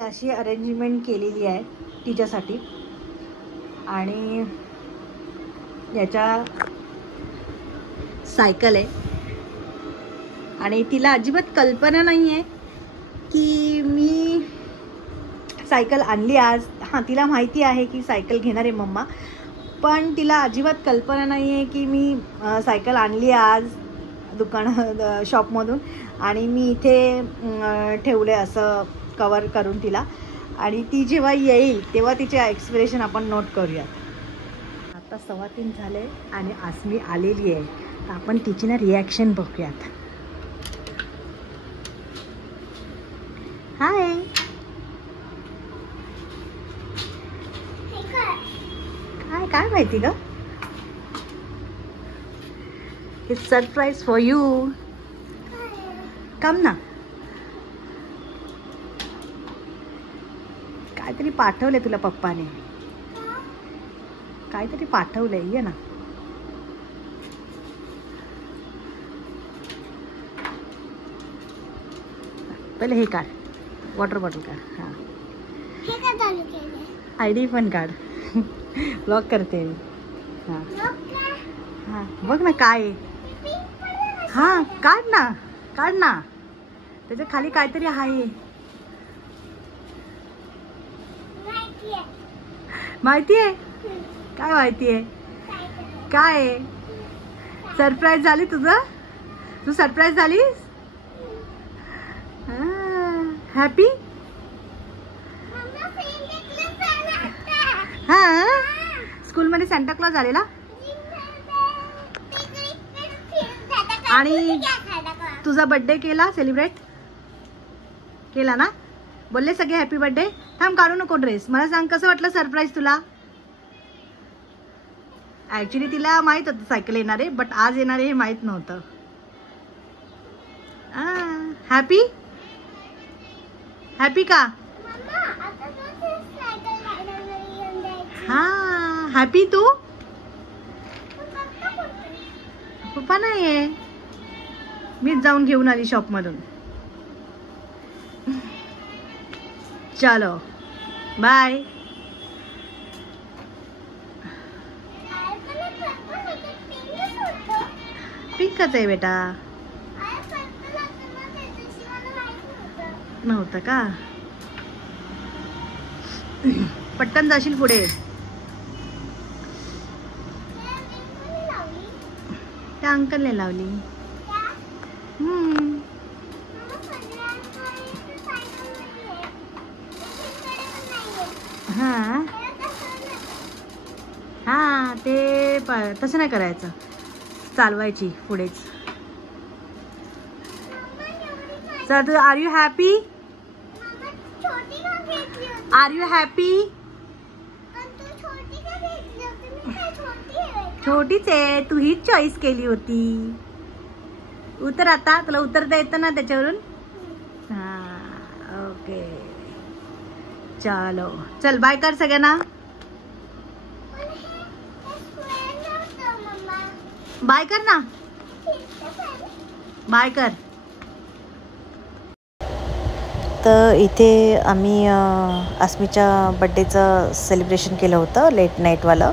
अशी अरेंजमेंट केलेली आहे तिच्यासाठी आणि याच्या सायकल आहे आणि तिला अजिबात कल्पना नाही आहे की मी सायकल आणली आज. हां, तिला माहिती आहे की सायकल घेणार आहे मम्मा, पण तिला अजिबात कल्पना नाही आहे की मी सायकल आणली आज शॉपमधून आणि मी इथे ठेवले असं कवर करून तिला. आणि ती जेव्हा येईल तेव्हा तिचे एक्सप्रेशन आपण नोट करूयात. आता 3:15 झाले आणि आस्मी आलेली आहे, तर आपण तिची ना रिॲक्शन बघूयात. हाय, काय काय माहिती ग? It's surprise for you. Come ना, काहीतरी पाठवलंय तुला पप्पाने, काहीतरी पाठवलंय. ये ना. पहिले हे काढ, वॉटर बॉटल काढ. हां, ID पण काढ. ब्लॉक करते मी. हां हां, बघ ना काय आहे. हां, काढ ना, काढ ना. त्याच्या खाली काहीतरी आहे. माहिती आहे? काय माहिती आहे? काय आहे? सरप्राईज झाली तुझं? तू सरप्राईज झालीस? हॅपी? हां, स्कूलमध्ये सांता क्लॉज आलेला आणि तुझा बर्थडे केला, सेलिब्रेट केला ना? बोलले सगळे हॅपी बर्थडे. थांब, काढू नको ड्रेस. मला सांग कसं वाटलं सरप्राईज तुला? ॲक्च्युली तिला माहीत होतं सायकल येणार आहे, बट आज येणार आहे हे माहीत नव्हतं. हॅपी? हॅपी का? हां, हॅपी तू? पप्पा नाही आहे, मीच जाऊन घेऊन आली शॉपमधून. चलो बाय. पिंकच आहे बेटा. नव्हतं का? पटकन जाशील पुढे. त्या अंकलने लावली. हां हां, ते तसं नाही करायचं, चालवायची पुढेच. सर तू are you happy? Are you happy? छोटीच आहे, तू हीच चॉईस केली होती. उतर आता, तुला उतरता येतं ना त्याच्यावरून. हां, ओके. चलो, चल बाय कर सगळ्यांना. बाय कर ना, बाय कर. तर इथे आम्ही आस्मीच्या बड्डेचं सेलिब्रेशन केलं होतं, लेट नाईटवालं,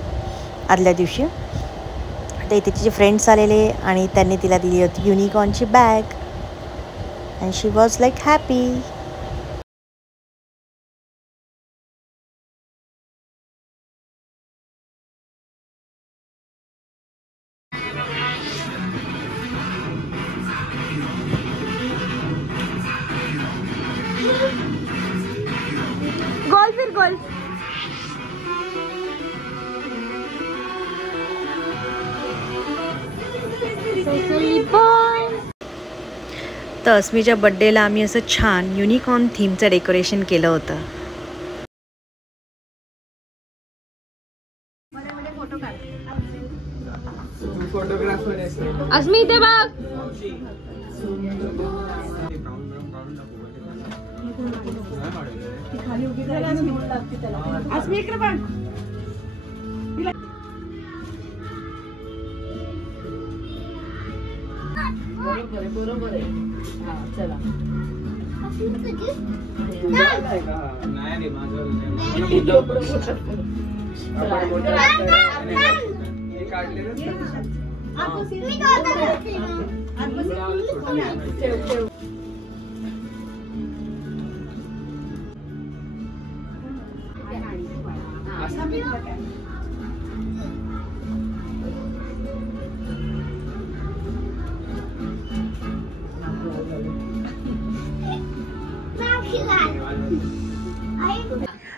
आदल्या दिवशी. तर इथे तिचे फ्रेंड्स आलेले आणि त्यांनी तिला दिली होती युनिकॉर्नची bag and she was like happy. गोल फिर गोल. तर अस्मीच्या बड्डेला आम्ही असं छान युनिकॉर्न थीमचं डेकोरेशन केलं होतं. अस्मी इथे बघ. अस्मी इकडे बघ. बरोबर आहे. हां, चला.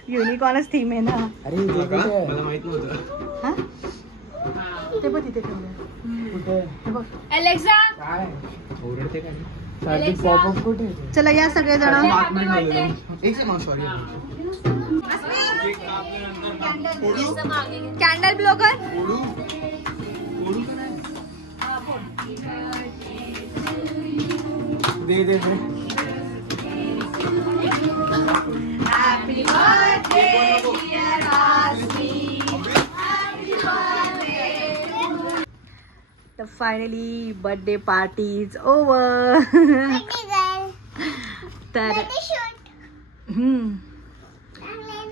युनिकॉर्नच थीम आहे ना. अरे मला माहित नव्हतं. हा ते बघ तिथे ठेवलं. कुठे बघ अलेक्सा काय ओरडते का साधी पॉपअप कुठे? चला या सगळे जण. एक सेकंड सॉरी. कॅन्डल ब्लो कर. दे दे दे. Happy birthday dear Asmi. Happy birthday. The finally birthday party is over.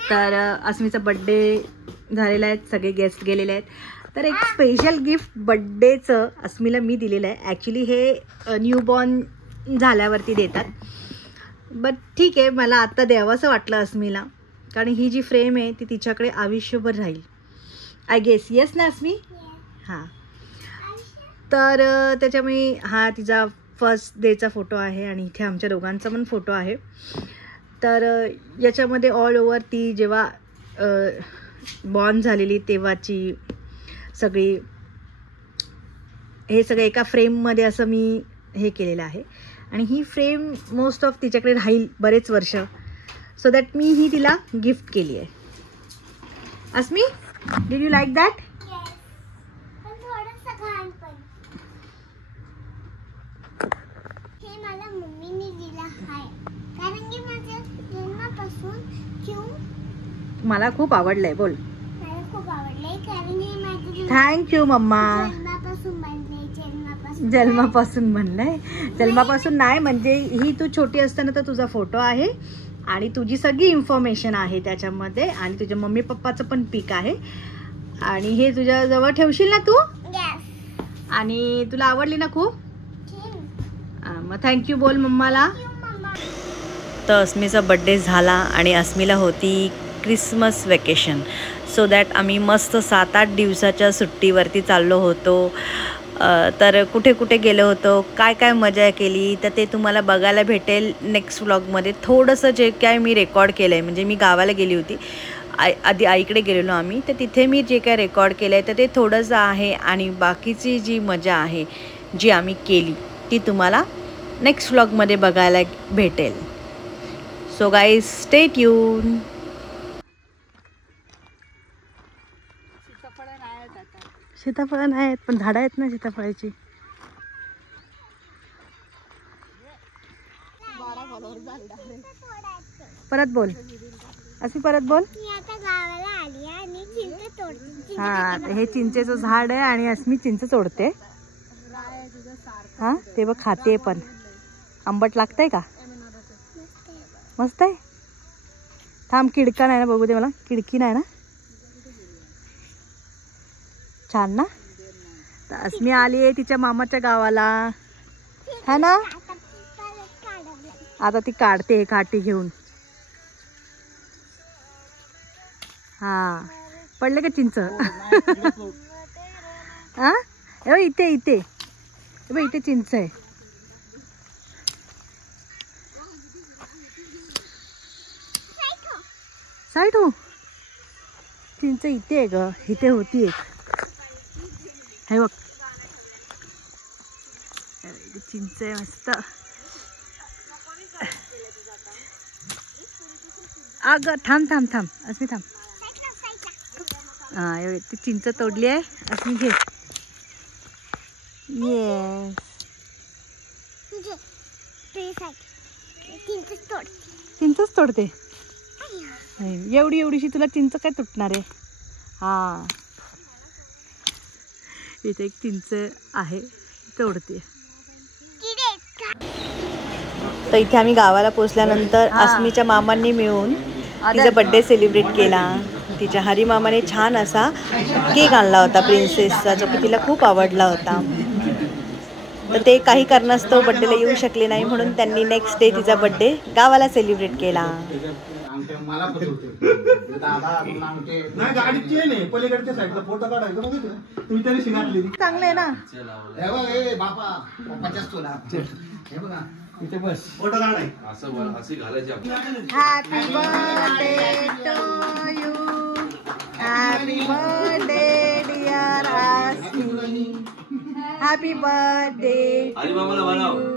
तर अस्मीचा बर्थडे झालेला आहे. सगळे गेस्ट गेलेले आहेत. तर एक स्पेशल गिफ्ट बर्थडेचं अस्मीला मी दिलेलं आहे. ॲक्च्युली हे न्यूबॉर्न झाल्यावरती देतात, बट ठीक आहे, मला आत्ता द्यावंसं वाटलं अस्मीला, कारण ही जी फ्रेम आहे ती तिच्याकडे आयुष्यभर राहील. आय गेस येस ना अस्मी? हां. तर त्याच्यामुळे हा तिचा फर्स्ट डेचा फोटो आहे आणि इथे आमच्या दोघांचा पण फोटो आहे. तर याच्यामध्ये ऑल ओव्हर ती जेव्हा बॉर्न झालेली तेव्हाची सगळी हे सगळं एका फ्रेममध्ये असं मी हे केलेलं आहे. आणि ही फ्रेम मोस्ट ऑफ तिच्याकडे राहील बरेच वर्ष, सो दॅट मी ही तिला गिफ्ट केली आहे. अस्मी, डिड यू लाईक दॅट? हे मला मम्मीने दिला आहे, कारण की माझ्या जन्मापासून मला खूप आवडलंय. बोल. मला खूप आवडलंय, कारण हे माझ्या थँक्यू मम्मा. जन्मापासून म्हणलंय. जन्मापासून नाही, म्हणजे ही तू छोटी असताना तर तुझा फोटो आहे आणि तुझी सगळी इन्फॉर्मेशन आहे त्याच्यामध्ये, आणि तुझ्या मम्मी पप्पाचं पण पिक आहे, आणि हे तुझ्या जवळ ठेवशील ना तू? आणि तुला आवडली ना खूप? मग थँक्यू बोल मम्माला. तर अस्मीचा बड्डे झाला आणि अस्मीला होती क्रिसमस वेकेशन, सो दॅट आम्ही मस्त 7-8 दिवसाच्या सुट्टीवरती चाललो होतो. तर कुठे कुठे गेलो होतो, काय काय मजा केली, तर ते तुम्हाला बघायला भेटेल नेक्स्ट व्लॉगमध्ये. थोडंसं जे काय मी रेकॉर्ड केलं आहे, म्हणजे मी गावाला गेली होती, आधी आईकडे गेलेलो आम्ही, तर तिथे मी जे काय रेकॉर्ड केलं आहे तर ते थोडंसं आहे, आणि बाकीची जी मजा आहे जी आम्ही केली ती तुम्हाला नेक्स्ट व्लॉगमध्ये बघायला भेटेल. So guys, stay tune. सीताफळं नाही आहेत, पण झाडं आहेत ना सीताफळाची. परत बोल अशी, परत बोल. हा, हे चिंचेचं झाड आहे आणि अस्मी चिंच तोडते. हा, ते बघ खाते पण. आंबट लागतंय का? मस्त आहे. थांब, खिडका नाही ना, बघू दे मला. खिडकी नाही ना? छान ना. तर अस्मी आली आहे तिच्या मामाच्या गावाला, है ना? आता ती काढते काठी घेऊन. हा, पडले का चिंच? हा, इथे इथे इथे चिंच आहे. साईड हो, चिंच इथे आहे ग, इथे होती एक. हे बघ, चिंच आहे मस्त. अग थांब थांब थांब अस्मी, थांब. हा, एवढी ती चिंच तोडली आहे अस्मी, घे. येस, चिंचच तोडते. एवढी एवढीशी तुला चिंच काय तुटणार आहे? हा, इथे एक चिंच आहे, तोडते. तर इथे आम्ही गावाला पोचल्यानंतर अस्मीच्या मामांनी मिळून तिचा बड्डे सेलिब्रेट केला. तिच्या हरी मामाने छान असा केक आणला होता प्रिन्सेसचा, जो की तिला खूप आवडला होता. तर ते काही कारणास्तव बड्डेला येऊ शकले नाही, म्हणून त्यांनी नेक्स्ट डे तिचा बड्डे गावाला सेलिब्रेट केला. चांगलं आहे ना. इथे बस फोटो काढ असे घालायचे happy birthday to you, happy birthday dear Asmi, happy birthday आणि मामाला बनव.